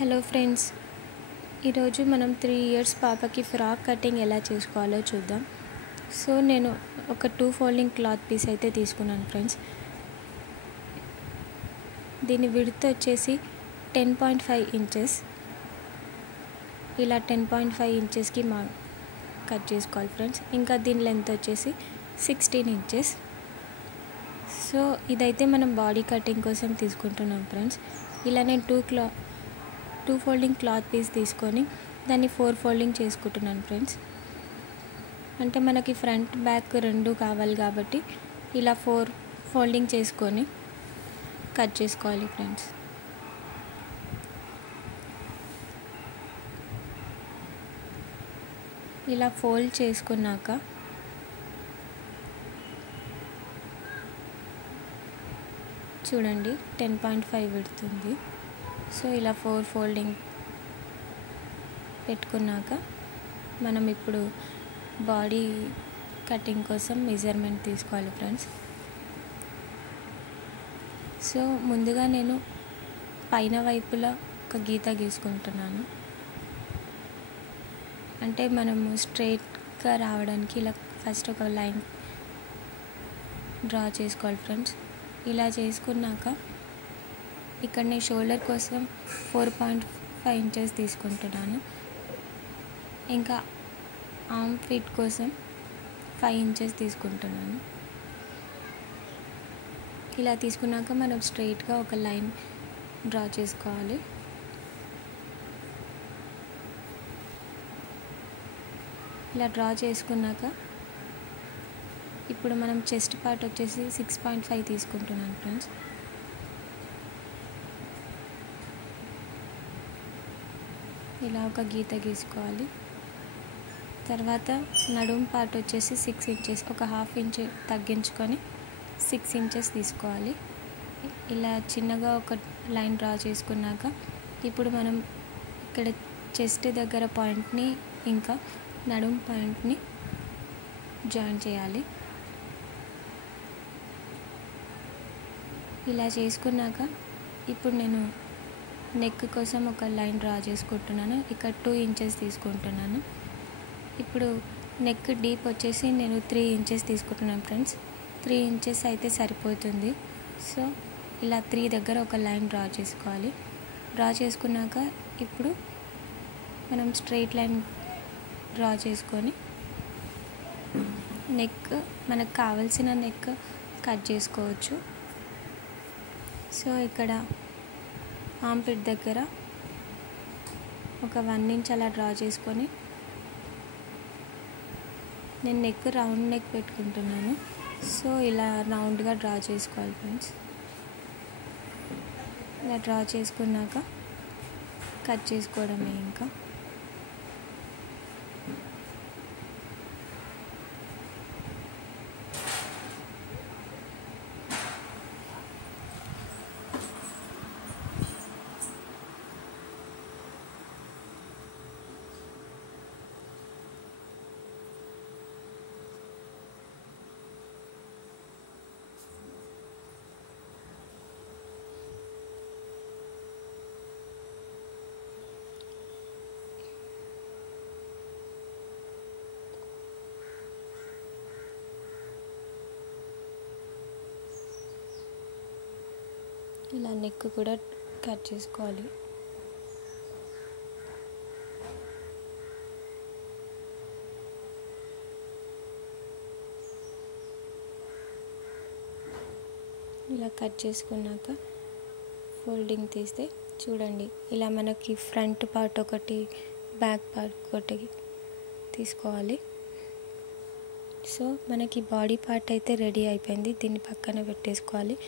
Hello friends, ఈరోజు మనం 3 years పాపకి ఫ్రాక్ కటింగ్ ఎలా చేసుకోవాలో చూద్దాం. సో నేను ఒక 2 ఫోల్డింగ్ క్లాత్ పీస్ అయితే తీసుకున్నాను ఫ్రెండ్స్. దీని విడ్త్ వచ్చేసి 10.5 ఇంచెస్. ఇలా 10.5 ఇంచెస్కి కట్ చేసుకోవాలి ఫ్రెండ్స్. ఇంకా దీని లెంత్ వచ్చేసి 16 ఇంచెస్. సో ఇదైతే మనం బాడీ కటింగ్ కోసం తీసుకుంటున్నాం ఫ్రెండ్స్. ఇలా నేను 2 ఫోల్డింగ్ క్లాత్ పీస్ తీసుకొని దాన్ని 4 ఫోల్డింగ్ చేసుకుంటున్నాను ఫ్రెండ్స్. అంటే మనకి ఫ్రంట్ బ్యాక్ రెండు కావాలి కాబట్టి ఇలా 4 ఫోల్డింగ్ చేసుకొని కట్ చేసుకోవాలి ఫ్రెండ్స్. ఇలా ఫోల్డ్ చేసుకున్నాక చూడండి 10.5 పెడుతుంది. సో ఇలా 4 ఫోల్డింగ్ పెట్టుకున్నాక మనం ఇప్పుడు బాడీ కటింగ్ కోసం మెజర్మెంట్ తీసుకోవాలి ఫ్రెండ్స్. సో ముందుగా నేను పైన వైపులా ఒక గీత గీసుకుంటున్నాను. అంటే మనము స్ట్రైట్గా రావడానికి ఇలా ఫస్ట్ ఒక లైన్ డ్రా చేసుకోవాలి ఫ్రెండ్స్. ఇలా చేసుకున్నాక ఇక్కడ నేను షోల్డర్ కోసం 4.5 ఇంచెస్ తీసుకుంటున్నాను. ఇంకా ఆర్మ్ ఫిట్ కోసం 5 ఇంచెస్ తీసుకుంటున్నాను. ఇలా తీసుకున్నాక మనం స్ట్రైట్గా ఒక లైన్ డ్రా చేసుకోవాలి. ఇలా డ్రా చేసుకున్నాక ఇప్పుడు మనం చెస్ట్ పార్ట్ వచ్చేసి 6.5 తీసుకుంటున్నాను ఫ్రెండ్స్. ఇలా ఒక గీత గీసుకోవాలి. తర్వాత నడుము పార్ట్ వచ్చేసి 6 ఇంచెస్, ఒక హాఫ్ ఇంచ్ తగ్గించుకొని 6 ఇంచెస్ తీసుకోవాలి. ఇలా చిన్నగా ఒక లైన్ డ్రా చేసుకున్నాక ఇప్పుడు మనం ఇక్కడ చెస్ట్ దగ్గర పాయింట్ని ఇంకా నడుము పాయింట్ని జాయిన్ చేయాలి. ఇలా చేసుకున్నాక ఇప్పుడు నేను నెక్ కోసం ఒక లైన్ డ్రా చేసుకుంటున్నాను. ఇక్కడ 2 ఇంచెస్ తీసుకుంటున్నాను. ఇప్పుడు నెక్ డీప్ వచ్చేసి నేను 3 ఇంచెస్ తీసుకుంటున్నాను ఫ్రెండ్స్. 3 ఇంచెస్ అయితే సరిపోతుంది. సో ఇలా 3 దగ్గర ఒక లైన్ డ్రా చేసుకోవాలి. డ్రా చేసుకున్నాక ఇప్పుడు మనం స్ట్రైట్ లైన్ డ్రా చేసుకొని నెక్ మనకు కావాల్సిన నెక్ కట్ చేసుకోవచ్చు. సో ఇక్కడ ఆర్మ్ పిట్ దగ్గర ఒక 1 ఇంచ్ అలా డ్రా చేసుకొని నేను నెక్ రౌండ్ నెక్ పెట్టుకుంటున్నాను. సో ఇలా రౌండ్గా డ్రా చేసుకోవాలి ఫ్రెండ్స్. ఇలా డ్రా చేసుకున్నాక కట్ చేసుకోవడమే. ఇంకా ఇలా నెక్ కూడా కట్ చేసుకోవాలి. ఇలా కట్ చేసుకున్నాక ఫోల్డింగ్ తీస్తే చూడండి ఇలా మనకి ఫ్రంట్ పార్ట్ ఒకటి బ్యాక్ పార్ట్ ఒకటి తీసుకోవాలి. సో మనకి బాడీ పార్ట్ అయితే రెడీ అయిపోయింది. దీన్ని పక్కన పెట్టేసుకోవాలి.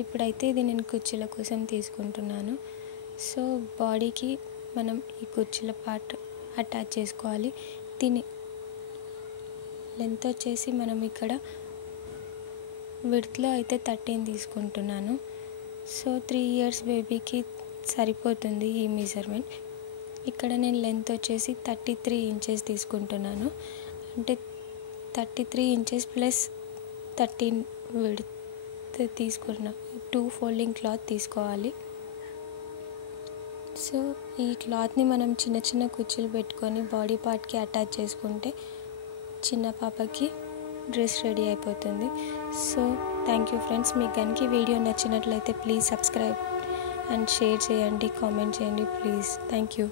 ఇప్పుడైతే ఇది నేను కుర్చీల కోసం తీసుకుంటున్నాను. సో బాడీకి మనం ఈ కుర్చీల పార్ట్ అటాచ్ చేసుకోవాలి. దీని లెంత్ వచ్చేసి మనం ఇక్కడ విడ్త్లో అయితే 13 తీసుకుంటున్నాను. సో 3 ఇయర్స్ బేబీకి సరిపోతుంది ఈ మెజర్మెంట్. ఇక్కడ నేను లెంత్ వచ్చేసి 33 ఇంచెస్ తీసుకుంటున్నాను. అంటే 33 ఇంచెస్ ప్లస్ 13 విడ్త్ తీసుకున్న 2 ఫోల్డింగ్ క్లాత్ తీసుకోవాలి. సో ఈ క్లాత్ని మనం చిన్న చిన్న కుచ్చులు పెట్టుకొని బాడీ పార్ట్కి అటాచ్ చేసుకుంటే చిన్న పాపకి డ్రెస్ రెడీ అయిపోతుంది. So thank you friends. మీకు కనుక వీడియో నచ్చినట్లయితే ప్లీజ్ సబ్స్క్రైబ్ అండ్ షేర్ చేయండి, కామెంట్ చేయండి ప్లీజ్. Thank you.